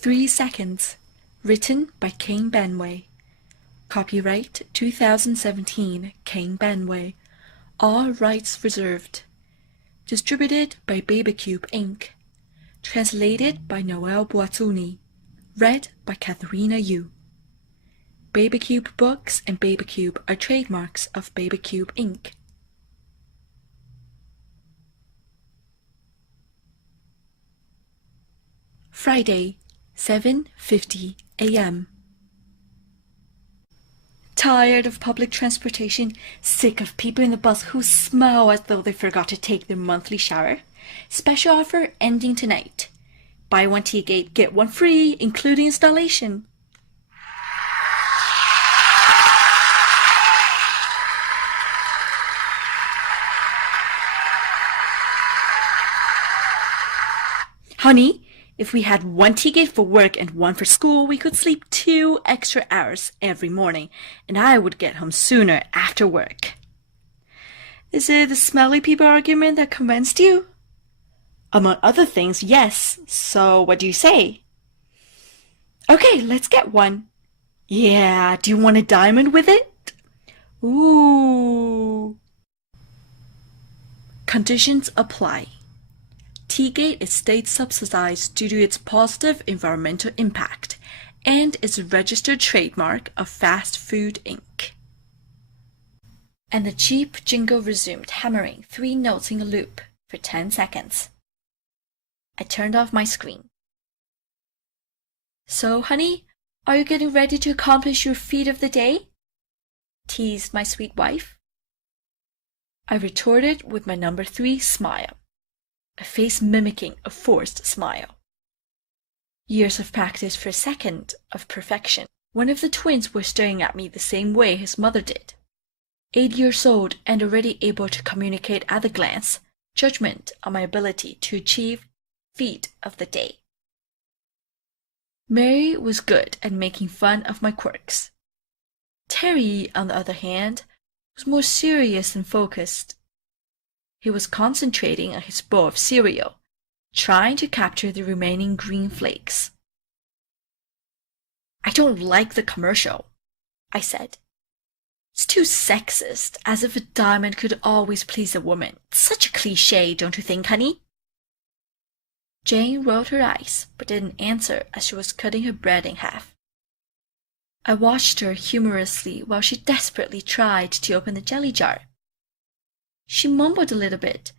3 Seconds, written by Kane Banway. Copyright 2017 Kane Banway. All rights reserved. Distributed by Babacube Inc. Translated by Noel Boazzuni. Read by Katharina Yu. Babacube Books and Babacube are trademarks of Babacube Inc. Friday, 7:50 a.m. Tired of public transportation, sick of people in the bus who smell as though they forgot to take their monthly shower. Special offer ending tonight. Buy one Teagate, get one free, including installation. Honey, if we had one Teagate for work and one for school, we could sleep 2 extra hours every morning, and I would get home sooner after work. Is it the smelly people argument that convinced you? Among other things, yes. So what do you say? Okay, let's get one. Yeah, do you want a diamond with it? Ooh. Conditions apply. Teagate is state-subsidized due to its positive environmental impact and is a registered trademark of Fast Food Inc. And the cheap jingle resumed, hammering 3 notes in a loop for 10 seconds. I turned off my screen. So, honey, are you getting ready to accomplish your feat of the day? Teased my sweet wife. I retorted with my number 3 smile. A face mimicking a forced smile. Years of practice for a second of perfection. One of the twins was staring at me the same way his mother did. 8 years old and already able to communicate at a glance judgment on my ability to achieve feat of the day. Mary was good at making fun of my quirks. Terry, on the other hand, was more serious and focused. He was concentrating on his bowl of cereal, trying to capture the remaining green flakes. I don't like the commercial, I said. It's too sexist, as if a diamond could always please a woman. It's such a cliché, don't you think, honey? Jane rolled her eyes, but didn't answer as she was cutting her bread in half. I watched her humorously while she desperately tried to open the jelly jar. She mumbled a little bit,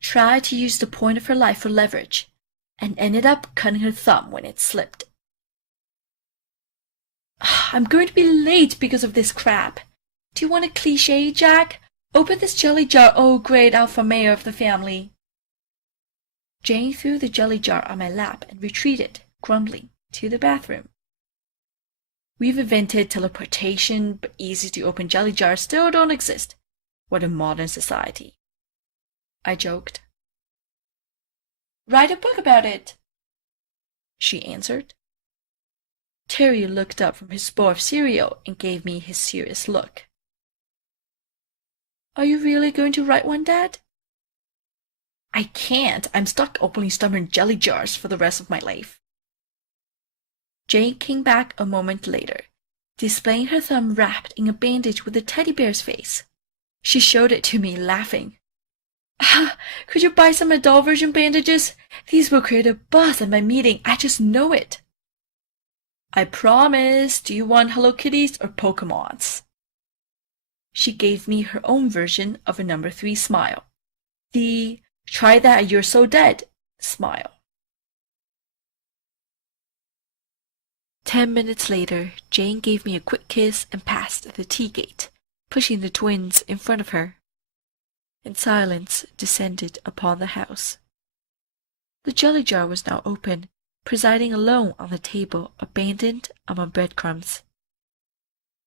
tried to use the point of her life for leverage, and ended up cutting her thumb when it slipped. I'm going to be late because of this crap. Do you want a cliché, Jack? Open this jelly jar, oh great alpha male of the family. Jane threw the jelly jar on my lap and retreated, grumbling, to the bathroom. We've invented teleportation, but easy-to-open jelly jars still don't exist. What a modern society. I joked. Write a book about it, she answered. Terry looked up from his bowl of cereal and gave me his serious look. Are you really going to write one, Dad? I can't. I'm stuck opening stubborn jelly jars for the rest of my life. Jane came back a moment later, displaying her thumb wrapped in a bandage with a teddy bear's face. She showed it to me, laughing. Could you buy some adult version bandages? These will create a buzz at my meeting. I just know it. I promise. Do you want Hello Kitties or Pokemons? She gave me her own version of a number 3 smile. The try that you're so dead smile. 10 minutes later, Jane gave me a quick kiss and passed the Teagate, pushing the twins in front of her. And silence descended upon the house. The jelly jar was now open, presiding alone on the table, abandoned among breadcrumbs.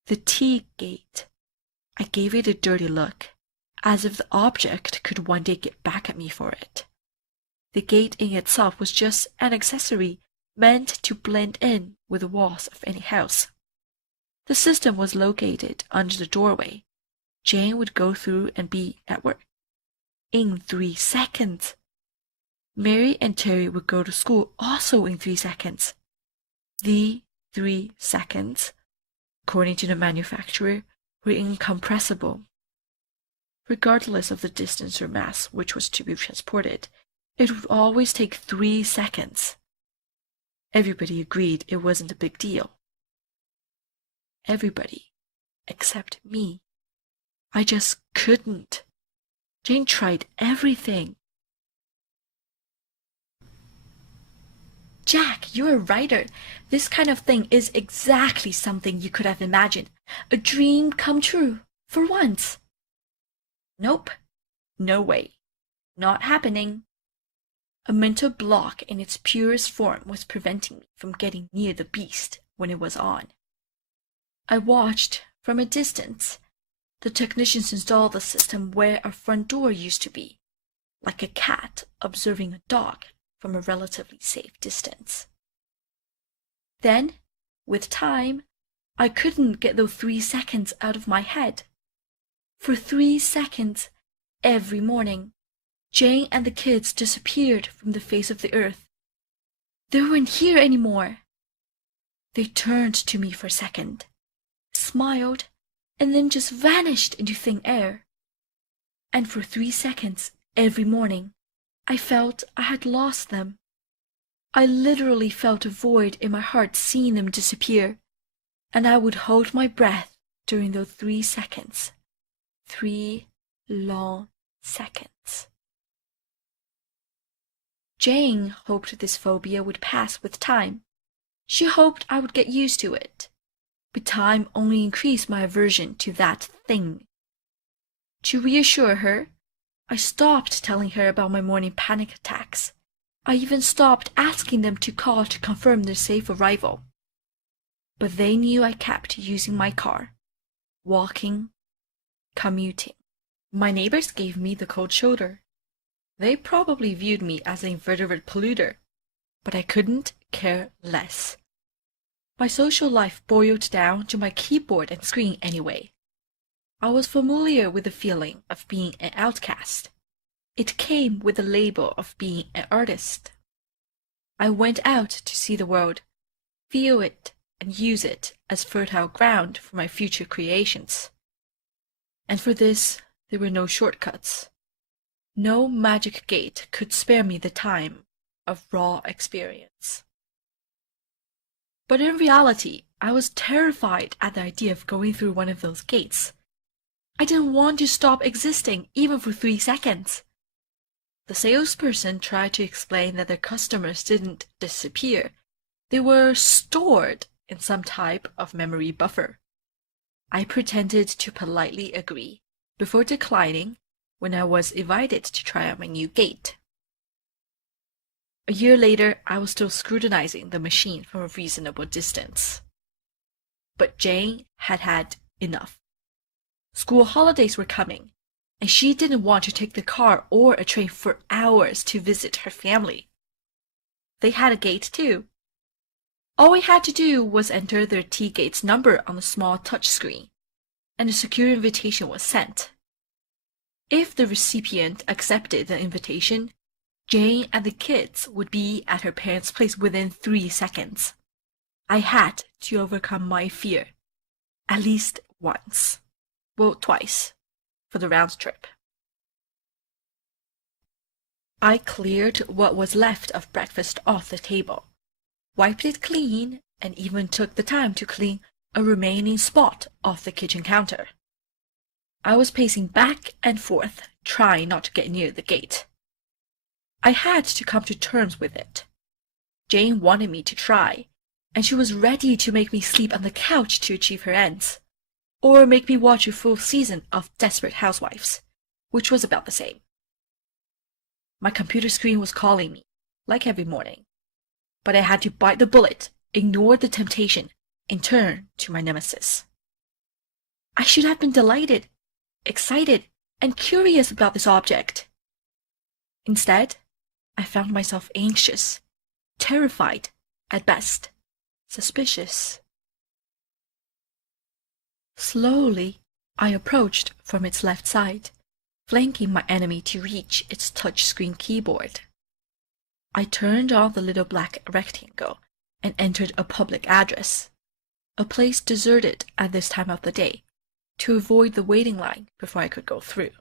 The Teagate. I gave it a dirty look, as if the object could one day get back at me for it. The gate in itself was just an accessory meant to blend in with the walls of any house. The system was located under the doorway. Jane would go through and be at work in 3 seconds. Mary and Terry would go to school also in 3 seconds. The 3 seconds, according to the manufacturer, were incompressible. Regardless of the distance or mass which was to be transported, it would always take 3 seconds. Everybody agreed it wasn't a big deal. Everybody, except me. I just couldn't. Jane tried everything. Jack, you're a writer. This kind of thing is exactly something you could have imagined. A dream come true, for once. Nope. No way. Not happening. A mental block in its purest form was preventing me from getting near the beast when it was on. I watched, from a distance, the technicians install the system where our front door used to be, like a cat observing a dog from a relatively safe distance. Then, with time, I couldn't get those 3 seconds out of my head. For 3 seconds, every morning, Jane and the kids disappeared from the face of the earth. They weren't here anymore. They turned to me for a second, smiled, and then just vanished into thin air. And for 3 seconds every morning, I felt I had lost them. I literally felt a void in my heart seeing them disappear, and I would hold my breath during those 3 seconds. 3 long seconds. Jane hoped this phobia would pass with time. She hoped I would get used to it. But time only increased my aversion to that thing. To reassure her, I stopped telling her about my morning panic attacks. I even stopped asking them to call to confirm their safe arrival. But they knew I kept using my car, walking, commuting. My neighbors gave me the cold shoulder. They probably viewed me as an inveterate polluter, but I couldn't care less. My social life boiled down to my keyboard and screen anyway. I was familiar with the feeling of being an outcast. It came with the label of being an artist. I went out to see the world, feel it, and use it as fertile ground for my future creations. And for this, there were no shortcuts. No magic gate could spare me the time of raw experience. But in reality, I was terrified at the idea of going through one of those gates. I didn't want to stop existing even for 3 seconds. The salesperson tried to explain that their customers didn't disappear. They were stored in some type of memory buffer. I pretended to politely agree before declining when I was invited to try out my new gate. A year later, I was still scrutinizing the machine from a reasonable distance. But Jane had had enough. School holidays were coming, and she didn't want to take the car or a train for hours to visit her family. They had a gate too. All we had to do was enter their T-gate's number on a small touchscreen, and a secure invitation was sent. If the recipient accepted the invitation, Jane and the kids would be at her parents' place within 3 seconds. I had to overcome my fear, at least once. Well, twice, for the round trip. I cleared what was left of breakfast off the table, wiped it clean, and even took the time to clean a remaining spot off the kitchen counter. I was pacing back and forth, trying not to get near the gate. I had to come to terms with it. Jane wanted me to try, and she was ready to make me sleep on the couch to achieve her ends, or make me watch a full season of Desperate Housewives, which was about the same. My computer screen was calling me, like every morning, but I had to bite the bullet, ignore the temptation, and turn to my nemesis. I should have been delighted, excited, and curious about this object. Instead, I found myself anxious, terrified, at best, suspicious. Slowly, I approached from its left side, flanking my enemy to reach its touchscreen keyboard. I turned on the little black rectangle and entered a public address, a place deserted at this time of the day, to avoid the waiting line before I could go through.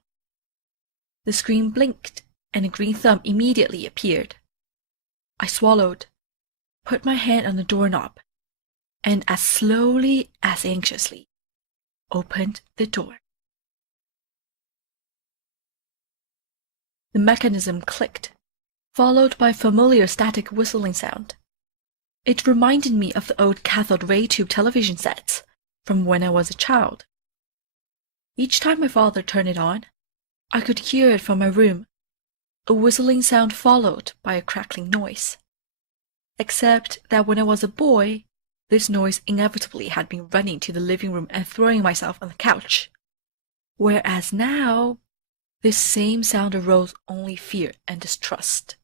The screen blinked, and a green thumb immediately appeared. I swallowed, put my hand on the doorknob, and as slowly as anxiously opened the door. The mechanism clicked, followed by a familiar static whistling sound. It reminded me of the old cathode ray tube television sets from when I was a child. Each time my father turned it on, I could hear it from my room, a whistling sound followed by a crackling noise. Except that when I was a boy, this noise inevitably had been running to the living room and throwing myself on the couch, whereas now, this same sound arose only fear and distrust.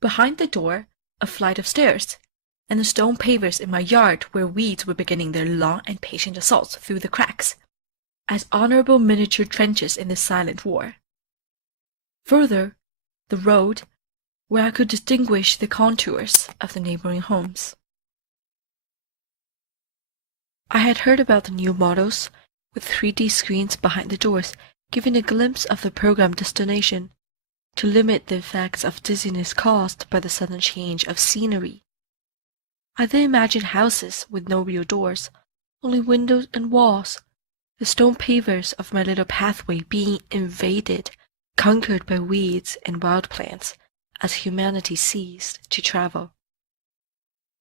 Behind the door, a flight of stairs, and the stone pavers in my yard where weeds were beginning their long and patient assaults through the cracks, as honorable miniature trenches in this silent war. Further, the road, where I could distinguish the contours of the neighboring homes. I had heard about the new models, with 3D screens behind the doors giving a glimpse of the program destination, to limit the effects of dizziness caused by the sudden change of scenery. I then imagined houses with no real doors, only windows and walls, the stone pavers of my little pathway being invaded, conquered by weeds and wild plants, as humanity ceased to travel.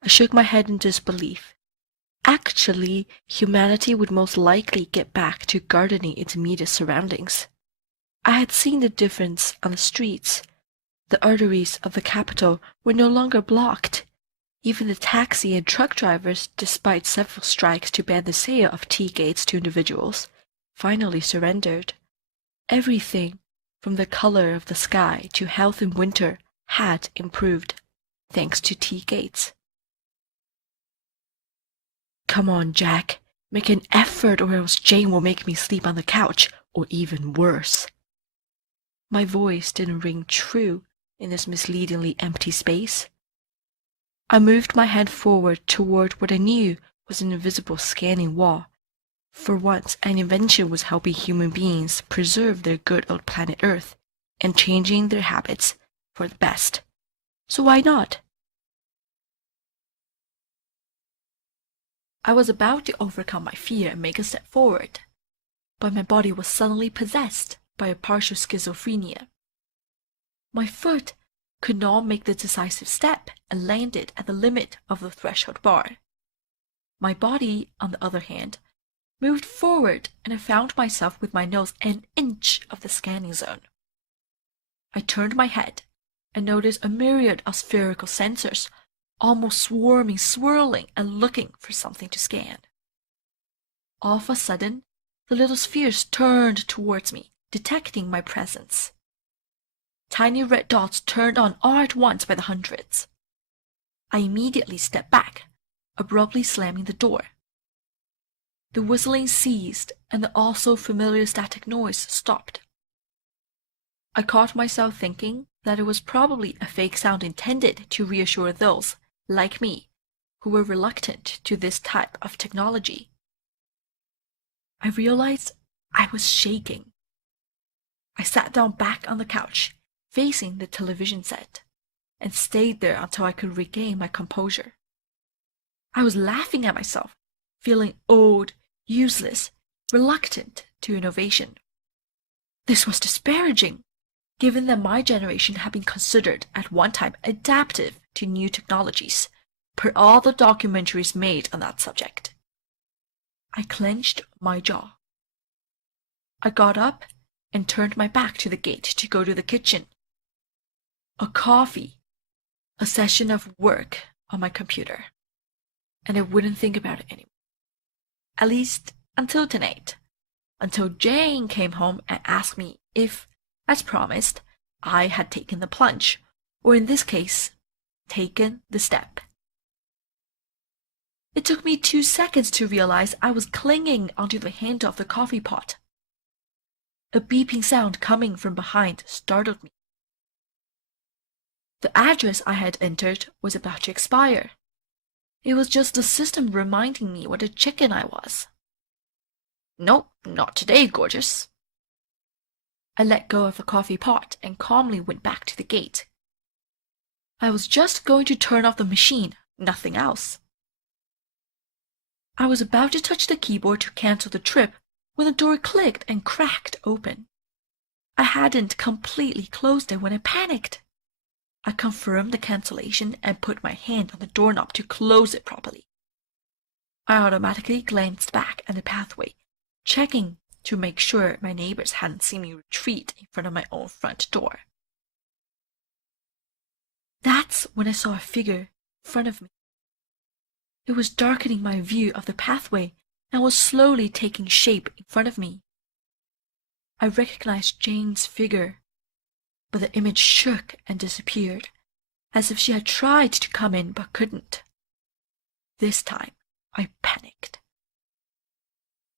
I shook my head in disbelief. Actually, humanity would most likely get back to gardening its immediate surroundings. I had seen the difference on the streets. The arteries of the capital were no longer blocked. Even the taxi and truck drivers, despite several strikes to ban the sale of tea gates to individuals, finally surrendered. Everything, from the color of the sky to health in winter, had improved, thanks to tea gates. Come on, Jack. Make an effort or else Jane will make me sleep on the couch, or even worse. My voice didn't ring true in this misleadingly empty space. I moved my hand forward toward what I knew was an invisible scanning wall. For once, an invention was helping human beings preserve their good old planet Earth and changing their habits for the best. So why not? I was about to overcome my fear and make a step forward, but my body was suddenly possessed by a partial schizophrenia. My foot could not make the decisive step and landed at the limit of the threshold bar. My body, on the other hand, moved forward, and I found myself with my nose an inch of the scanning zone. I turned my head and noticed a myriad of spherical sensors, almost swarming, swirling, and looking for something to scan. All of a sudden, the little spheres turned towards me, detecting my presence. Tiny red dots turned on all at once by the hundreds. I immediately stepped back, abruptly slamming the door. The whistling ceased, and the also familiar static noise stopped. I caught myself thinking that it was probably a fake sound intended to reassure those, like me, who were reluctant to this type of technology. I realized I was shaking. I sat down back on the couch, facing the television set, and stayed there until I could regain my composure. I was laughing at myself, feeling old, useless, reluctant to innovation. This was disparaging, given that my generation had been considered at one time adaptive to new technologies, per all the documentaries made on that subject. I clenched my jaw. I got up and turned my back to the gate to go to the kitchen. A coffee, a session of work on my computer, and I wouldn't think about it anymore. At least until tonight, until Jane came home and asked me if, as promised, I had taken the plunge, or in this case, taken the step. It took me 2 seconds to realize I was clinging onto the handle of the coffee pot. A beeping sound coming from behind startled me. The address I had entered was about to expire. It was just the system reminding me what a chicken I was. "Nope, not today, gorgeous." I let go of the coffee pot and calmly went back to the gate. I was just going to turn off the machine, nothing else. I was about to touch the keyboard to cancel the trip when the door clicked and cracked open. I hadn't completely closed it when I panicked. I confirmed the cancellation and put my hand on the doorknob to close it properly. I automatically glanced back at the pathway, checking to make sure my neighbors hadn't seen me retreat in front of my own front door. That's when I saw a figure in front of me. It was darkening my view of the pathway and was slowly taking shape in front of me. I recognized Jane's figure, but the image shook and disappeared, as if she had tried to come in but couldn't. This time, I panicked.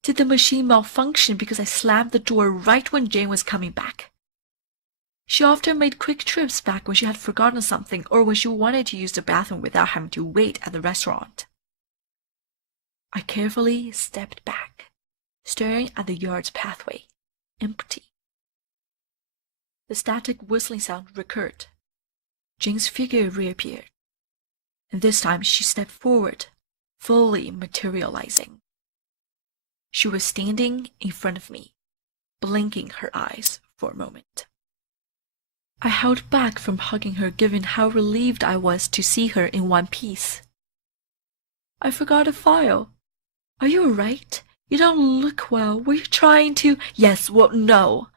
Did the machine malfunction because I slammed the door right when Jane was coming back? She often made quick trips back when she had forgotten something or when she wanted to use the bathroom without having to wait at the restaurant. I carefully stepped back, staring at the yard's pathway, empty. The static whistling sound recurred. Jane's figure reappeared, and this time she stepped forward, fully materializing. She was standing in front of me, blinking her eyes for a moment. I held back from hugging her given how relieved I was to see her in one piece. "I forgot a file. Are you all right? You don't look well. Were you trying to—" "Yes, well, no.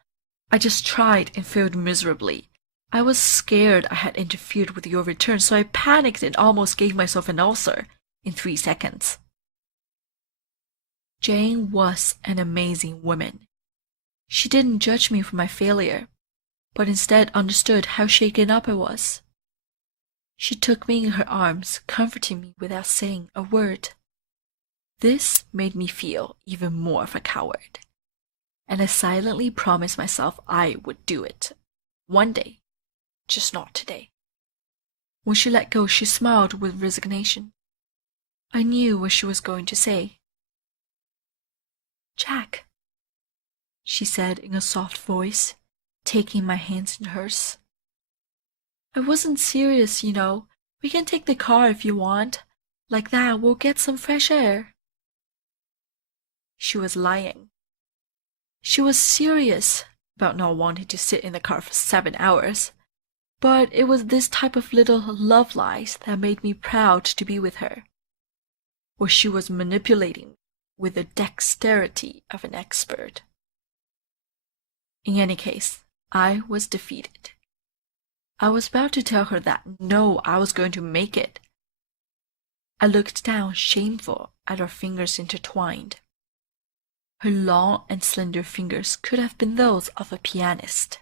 I just tried and failed miserably. I was scared I had interfered with your return, so I panicked and almost gave myself an ulcer in 3 seconds." Jane was an amazing woman. She didn't judge me for my failure, but instead understood how shaken up I was. She took me in her arms, comforting me without saying a word. This made me feel even more of a coward, and I silently promised myself I would do it. One day, just not today. When she let go, she smiled with resignation. I knew what she was going to say. "Jack," she said in a soft voice, taking my hands in hers. "I wasn't serious, you know. We can take the car if you want. Like that, we'll get some fresh air." She was lying. She was serious about not wanting to sit in the car for 7 hours, but it was this type of little love lies that made me proud to be with her, where she was manipulating with the dexterity of an expert. In any case, I was defeated. I was about to tell her that no, I was going to make it. I looked down, shameful, at our fingers intertwined. Her long and slender fingers could have been those of a pianist.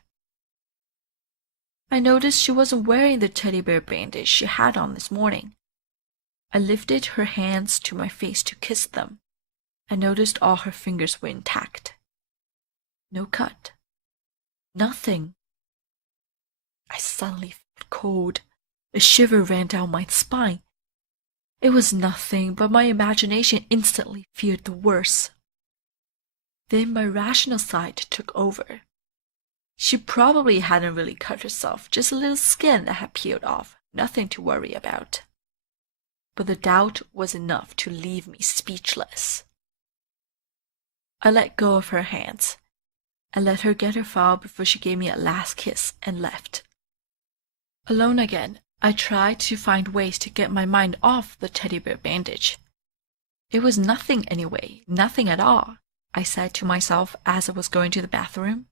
I noticed she wasn't wearing the teddy bear bandage she had on this morning. I lifted her hands to my face to kiss them. I noticed all her fingers were intact. No cut. Nothing. I suddenly felt cold. A shiver ran down my spine. It was nothing, but my imagination instantly feared the worst. Then my rational side took over. She probably hadn't really cut herself, just a little skin that had peeled off, nothing to worry about. But the doubt was enough to leave me speechless. I let go of her hands. I let her get her file before she gave me a last kiss and left. Alone again, I tried to find ways to get my mind off the teddy bear bandage. It was nothing anyway, nothing at all, I said to myself as I was going to the bathroom.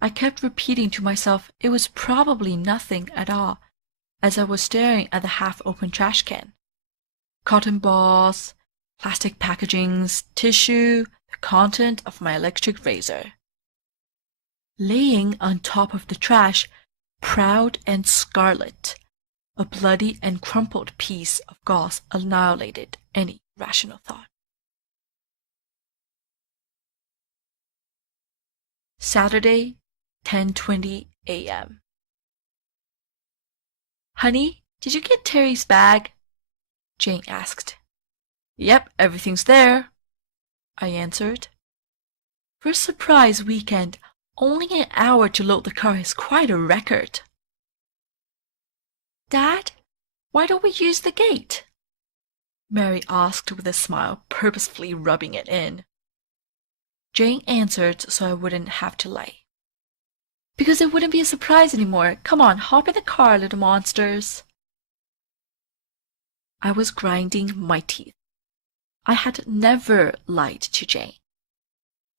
I kept repeating to myself it was probably nothing at all as I was staring at the half-open trash can. Cotton balls, plastic packagings, tissue, the content of my electric razor. Laying on top of the trash, proud and scarlet, a bloody and crumpled piece of gauze annihilated any rational thought. Saturday, 10:20 a.m. Honey, did you get Terry's bag? Jane asked. Yep, everything's there, I answered. For a surprise weekend, only an hour to load the car is quite a record. Dad, why don't we use the gate? Mary asked with a smile, purposefully rubbing it in. Jane answered so I wouldn't have to lie. Because it wouldn't be a surprise anymore. Come on, hop in the car, little monsters. I was grinding my teeth. I had never lied to Jane.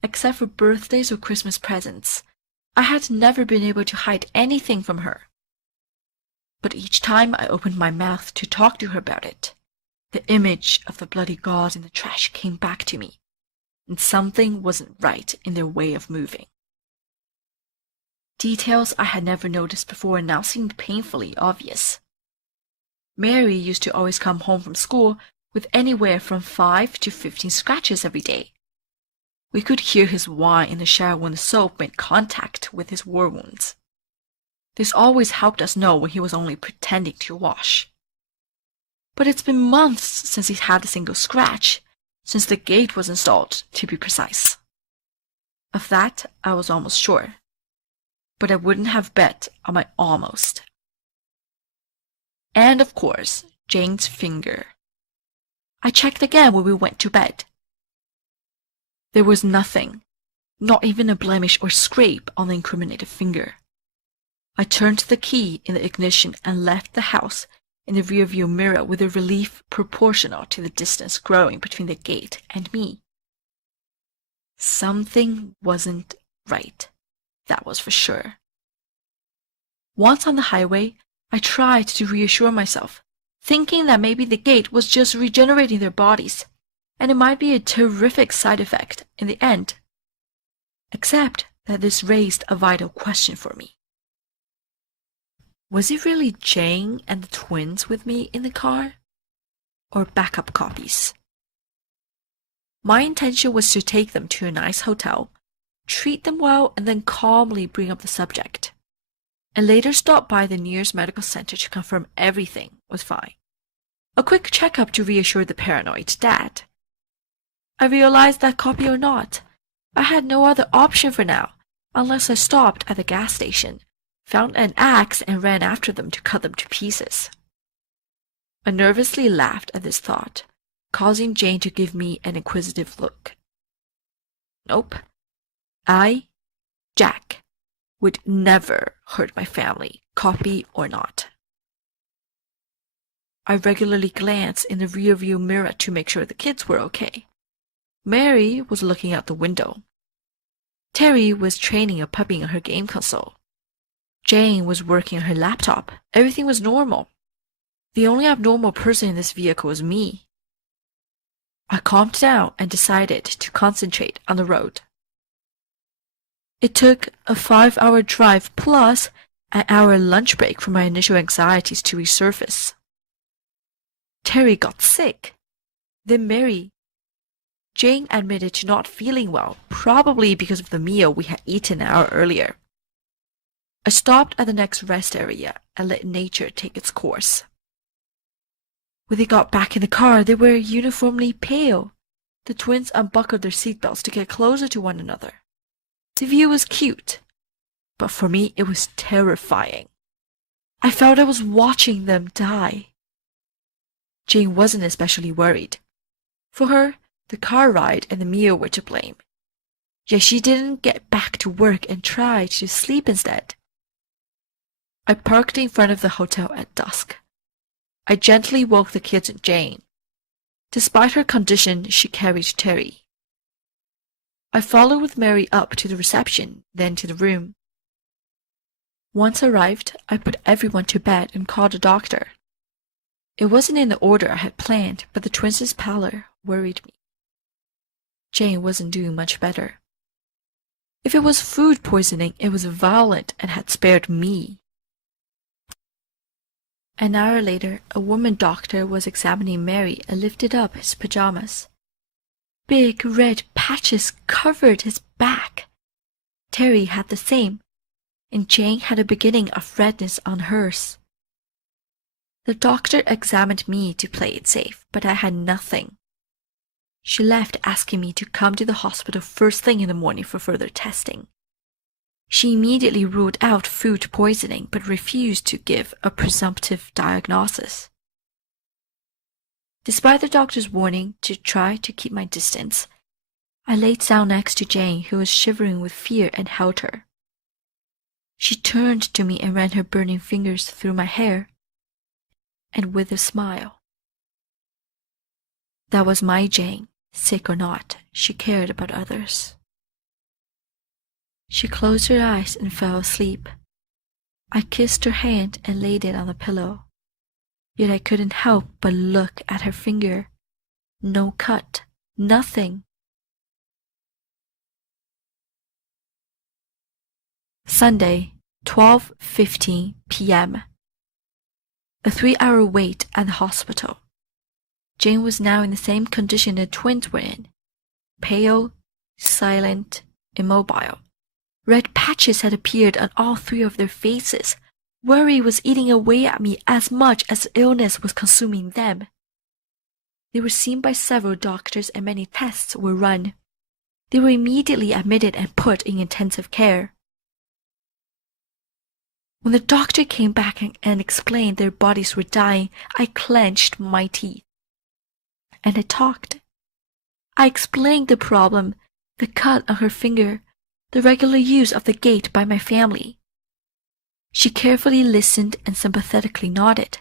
Except for birthdays or Christmas presents, I had never been able to hide anything from her. But each time I opened my mouth to talk to her about it, the image of the bloody gauze in the trash came back to me, and something wasn't right in their way of moving. Details I had never noticed before now seemed painfully obvious. Mary used to always come home from school with anywhere from 5 to 15 scratches every day. We could hear his whine in the shower when the soap made contact with his war wounds. This always helped us know when he was only pretending to wash. But it's been months since he's had a single scratch, since the gate was installed, to be precise. Of that, I was almost sure. But I wouldn't have bet on my almost. And of course, Jane's finger. I checked again when we went to bed. There was nothing, not even a blemish or scrape on the incriminated finger. I turned the key in the ignition and left the house in the rearview mirror with a relief proportional to the distance growing between the gate and me. Something wasn't right, that was for sure. Once on the highway, I tried to reassure myself, thinking that maybe the gate was just regenerating their bodies, and it might be a terrific side effect in the end. Except that this raised a vital question for me. Was it really Jane and the twins with me in the car? Or backup copies? My intention was to take them to a nice hotel, treat them well, and then calmly bring up the subject, and later stop by the nearest medical center to confirm everything was fine. A quick checkup to reassure the paranoid dad. I realized that copy or not, I had no other option for now, unless I stopped at the gas station, found an axe and ran after them to cut them to pieces. I nervously laughed at this thought, causing Jane to give me an inquisitive look. Nope. I, Jack, would never hurt my family, copy or not. I regularly glanced in the rearview mirror to make sure the kids were okay. Mary was looking out the window. Terry was training a puppy on her game console. Jane was working on her laptop. Everything was normal. The only abnormal person in this vehicle was me. I calmed down and decided to concentrate on the road. It took a 5-hour drive plus an hour lunch break for my initial anxieties to resurface. Terry got sick. Then Mary. Jane admitted to not feeling well, probably because of the meal we had eaten an hour earlier. I stopped at the next rest area and let nature take its course. When they got back in the car, they were uniformly pale. The twins unbuckled their seatbelts to get closer to one another. The view was cute, but for me it was terrifying. I felt I was watching them die. Jane wasn't especially worried. For her, the car ride and the meal were to blame. Yet she didn't get back to work and tried to sleep instead. I parked in front of the hotel at dusk. I gently woke the kids and Jane. Despite her condition, she carried Terry. I followed with Mary up to the reception, then to the room. Once arrived, I put everyone to bed and called a doctor. It wasn't in the order I had planned, but the twins' pallor worried me. Jane wasn't doing much better. If it was food poisoning, it was violent and had spared me. An hour later, a woman doctor was examining Mary and lifted up his pajamas. Big red patches covered his back. Terry had the same, and Jane had a beginning of redness on hers. The doctor examined me to play it safe, but I had nothing. She left asking me to come to the hospital first thing in the morning for further testing. She immediately ruled out food poisoning but refused to give a presumptive diagnosis. Despite the doctor's warning to try to keep my distance, I laid down next to Jane, who was shivering with fear, and held her. She turned to me and ran her burning fingers through my hair, and with a smile. That was my Jane, sick or not, she cared about others. She closed her eyes and fell asleep. I kissed her hand and laid it on the pillow. Yet I couldn't help but look at her finger. No cut, nothing. Sunday, 12:15 p.m. A 3-hour wait at the hospital. Jane was now in the same condition the twins were in. Pale, silent, immobile. Red patches had appeared on all 3 of their faces. Worry was eating away at me as much as illness was consuming them. They were seen by several doctors and many tests were run. They were immediately admitted and put in intensive care. When the doctor came back and explained their bodies were dying, I clenched my teeth. And I talked. I explained the problem, the cut on her finger, the regular use of the gate by my family. She carefully listened and sympathetically nodded,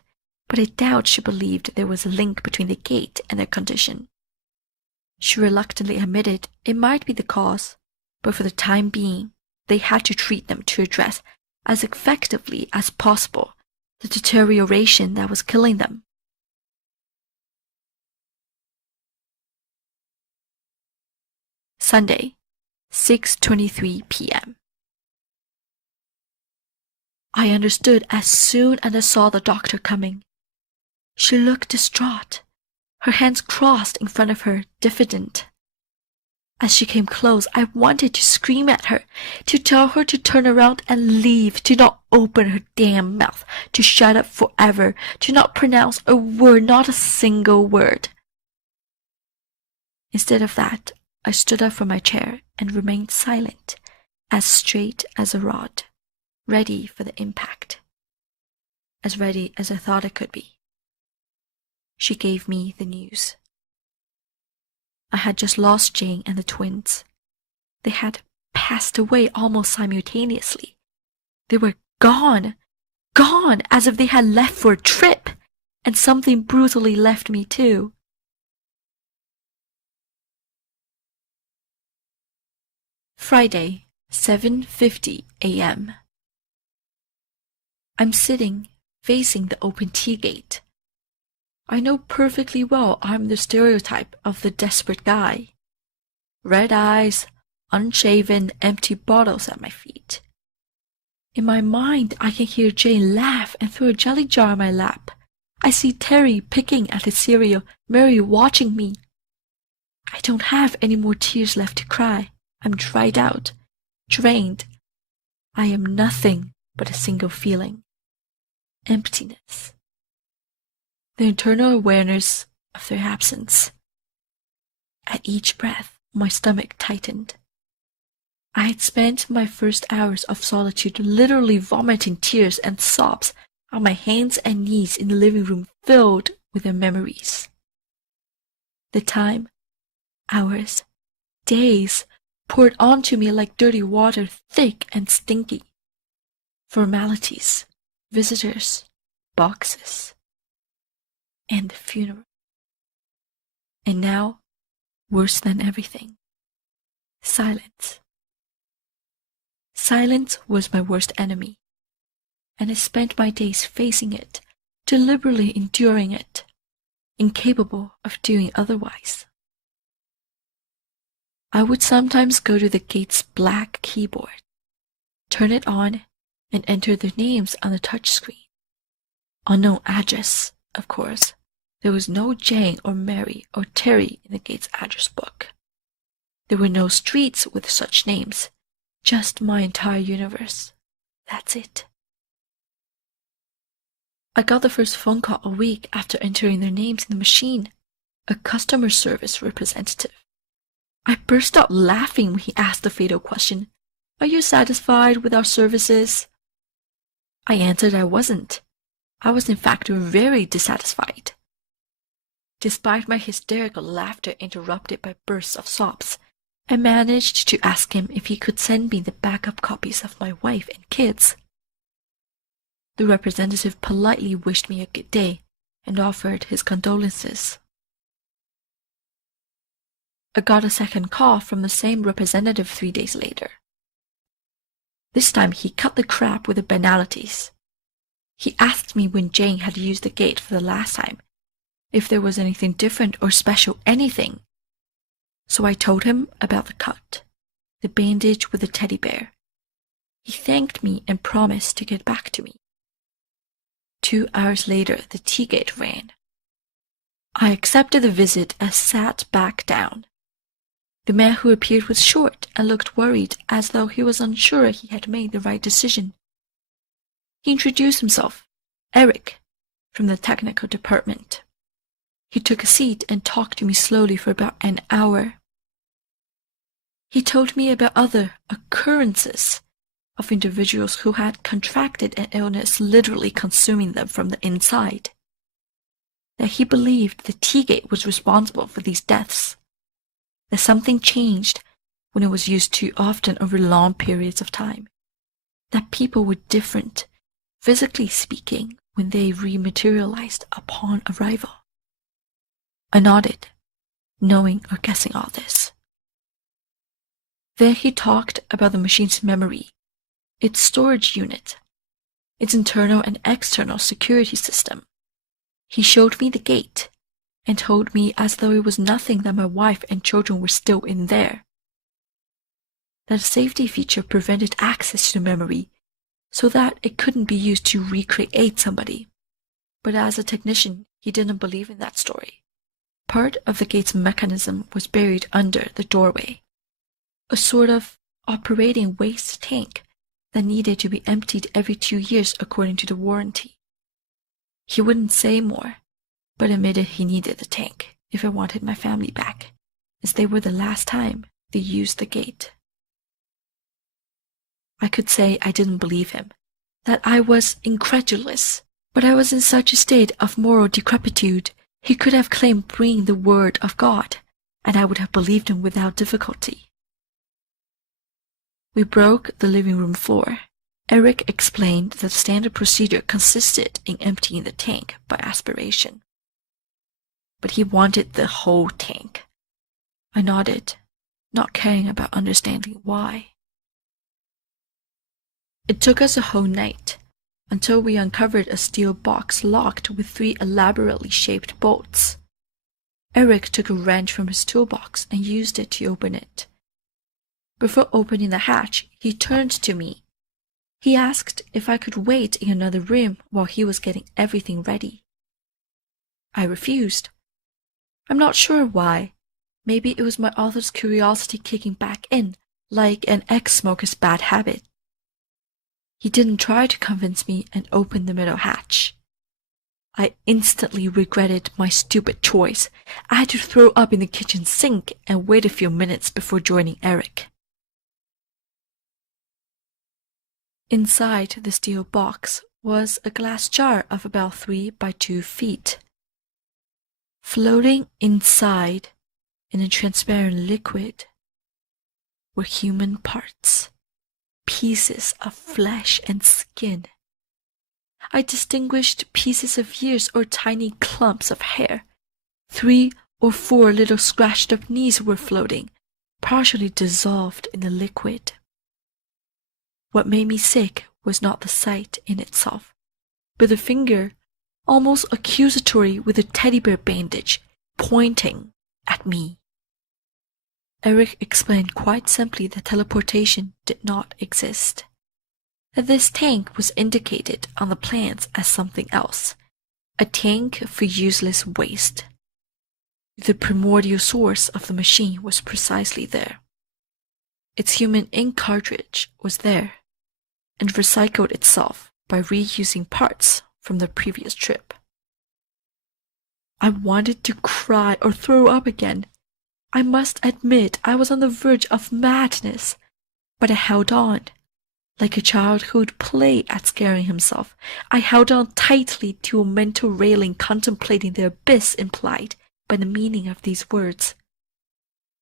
but I doubt she believed there was a link between the gate and their condition. She reluctantly admitted it might be the cause, but for the time being, they had to treat them to address as effectively as possible the deterioration that was killing them. Sunday, 6:23 p.m. I understood as soon as I saw the doctor coming. She looked distraught, her hands crossed in front of her, diffident. As she came close, I wanted to scream at her, to tell her to turn around and leave, to not open her damn mouth, to shut up forever, to not pronounce a word, not a single word. Instead of that, I stood up from my chair and remained silent, as straight as a rod, ready for the impact. As ready as I thought I could be. She gave me the news. I had just lost Jane and the twins. They had passed away almost simultaneously. They were gone, gone, as if they had left for a trip, and something brutally left me too. Friday, 7:50 a.m. I'm sitting, facing the open tea gate. I know perfectly well I'm the stereotype of the desperate guy. Red eyes, unshaven, empty bottles at my feet. In my mind, I can hear Jane laugh and throw a jelly jar on my lap. I see Terry picking at his cereal, Mary watching me. I don't have any more tears left to cry. I'm dried out, drained. I am nothing but a single feeling. Emptiness. The internal awareness of their absence. At each breath, my stomach tightened. I had spent my first hours of solitude literally vomiting tears and sobs on my hands and knees in the living room filled with their memories. The time, hours, days poured onto me like dirty water, thick and stinky. Formalities, visitors, boxes, and the funeral. And now, worse than everything, silence. Silence was my worst enemy, and I spent my days facing it, deliberately enduring it, incapable of doing otherwise. I would sometimes go to the gate's black keyboard, turn it on, and enter their names on the touchscreen. Unknown address, of course. There was no Jane or Mary or Terry in the gate's address book. There were no streets with such names, just my entire universe. That's it. I got the first phone call a week after entering their names in the machine. A customer service representative. I burst out laughing when he asked the fatal question, "Are you satisfied with our services?" I answered I wasn't. I was in fact very dissatisfied. Despite my hysterical laughter interrupted by bursts of sobs, I managed to ask him if he could send me the backup copies of my wife and kids. The representative politely wished me a good day and offered his condolences. I got a second call from the same representative 3 days later. This time he cut the crap with the banalities. He asked me when Jane had used the gate for the last time, if there was anything different or special, anything. So I told him about the cut, the bandage with the teddy bear. He thanked me and promised to get back to me. 2 hours later, the tea gate rang. I accepted the visit and sat back down. The man who appeared was short and looked worried, as though he was unsure he had made the right decision. He introduced himself, Eric, from the technical department. He took a seat and talked to me slowly for about an hour. He told me about other occurrences of individuals who had contracted an illness literally consuming them from the inside. That he believed the Tea-Gate was responsible for these deaths. That something changed when it was used too often over long periods of time. That people were different, physically speaking, when they rematerialized upon arrival. I nodded, knowing or guessing all this. Then he talked about the machine's memory, its storage unit, its internal and external security system. He showed me the gate and told me as though it was nothing that my wife and children were still in there. That a safety feature prevented access to the memory so that it couldn't be used to recreate somebody. But as a technician, he didn't believe in that story. Part of the gate's mechanism was buried under the doorway, a sort of operating waste tank that needed to be emptied every 2 years according to the warranty. He wouldn't say more, but admitted he needed the tank if I wanted my family back, as they were the last time they used the gate. I could say I didn't believe him, that I was incredulous, but I was in such a state of moral decrepitude he could have claimed bringing the word of God, and I would have believed him without difficulty. We broke the living room floor. Eric explained that the standard procedure consisted in emptying the tank by aspiration. But he wanted the whole tank. I nodded, not caring about understanding why. It took us a whole night, until we uncovered a steel box locked with 3 elaborately shaped bolts. Eric took a wrench from his toolbox and used it to open it. Before opening the hatch, he turned to me. He asked if I could wait in another room while he was getting everything ready. I refused. I'm not sure why. Maybe it was my author's curiosity kicking back in, like an ex-smoker's bad habit. He didn't try to convince me and opened the middle hatch. I instantly regretted my stupid choice. I had to throw up in the kitchen sink and wait a few minutes before joining Eric. Inside the steel box was a glass jar of about 3 by 2 feet. Floating inside, in a transparent liquid, were human parts, pieces of flesh and skin. I distinguished pieces of ears or tiny clumps of hair. 3 or 4 little scratched-up knees were floating, partially dissolved in the liquid. What made me sick was not the sight in itself, but the finger, almost accusatory with a teddy bear bandage, pointing at me. Eric explained quite simply that teleportation did not exist, that this tank was indicated on the plans as something else, a tank for useless waste. The primordial source of the machine was precisely there. Its human ink cartridge was there, and recycled itself by reusing parts from the previous trip. I wanted to cry or throw up again. I must admit I was on the verge of madness, but I held on. Like a child who would play at scaring himself, I held on tightly to a mental railing, contemplating the abyss implied by the meaning of these words.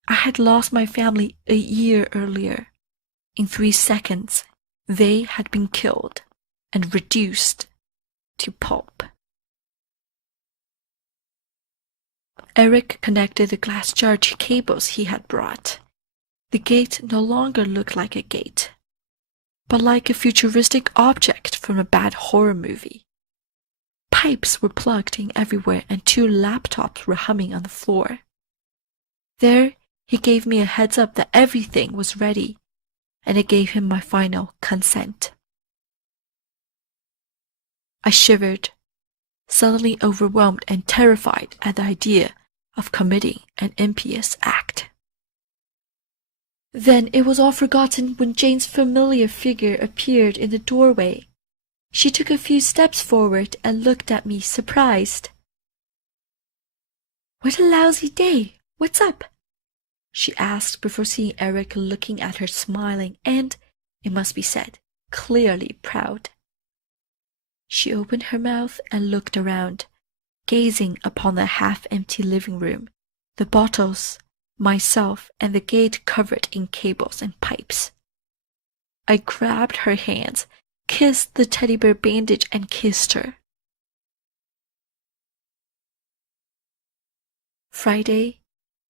I had lost my family a year earlier. In 3 seconds, they had been killed and reduced to pulp. Eric connected the glass jar to cables he had brought. The gate no longer looked like a gate, but like a futuristic object from a bad horror movie. Pipes were plugged in everywhere and 2 laptops were humming on the floor. There, he gave me a heads up that everything was ready, and I gave him my final consent. I shivered, suddenly overwhelmed and terrified at the idea of committing an impious act. Then it was all forgotten when Jane's familiar figure appeared in the doorway. She took a few steps forward and looked at me, surprised. "What a lousy day! What's up?" she asked before seeing Eric looking at her, smiling and, it must be said, clearly proud. She opened her mouth and looked around, gazing upon the half-empty living room, the bottles, myself, and the gate covered in cables and pipes. I grabbed her hands, kissed the teddy bear bandage, and kissed her. Friday,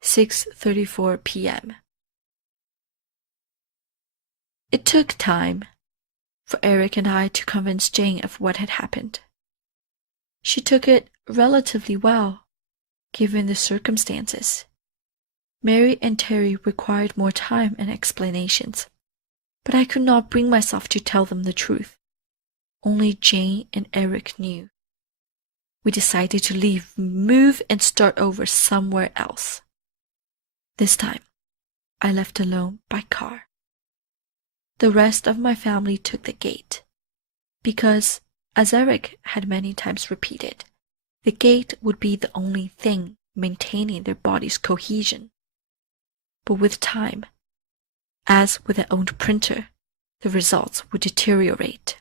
6:34 p.m. It took time for Eric and I to convince Jane of what had happened. She took it relatively well, given the circumstances. Mary and Terry required more time and explanations, but I could not bring myself to tell them the truth. Only Jane and Eric knew. We decided to leave, move, and start over somewhere else. This time, I left alone by car. The rest of my family took the gate, because, as Eric had many times repeated, the gate would be the only thing maintaining their body's cohesion. But with time, as with an old printer, the results would deteriorate.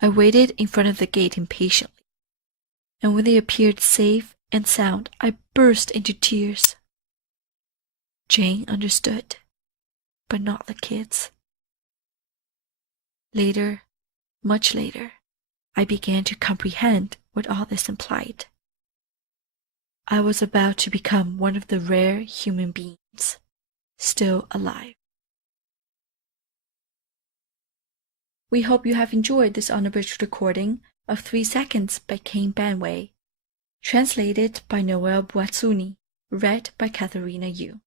I waited in front of the gate impatiently, and when they appeared safe and sound, I burst into tears. Jane understood, but not the kids. Later, much later, I began to comprehend what all this implied. I was about to become one of the rare human beings still alive. We hope you have enjoyed this unabridged recording of 3 Seconds by Kane Banway, translated by Noel Buatsuni, read by Katharina Yu.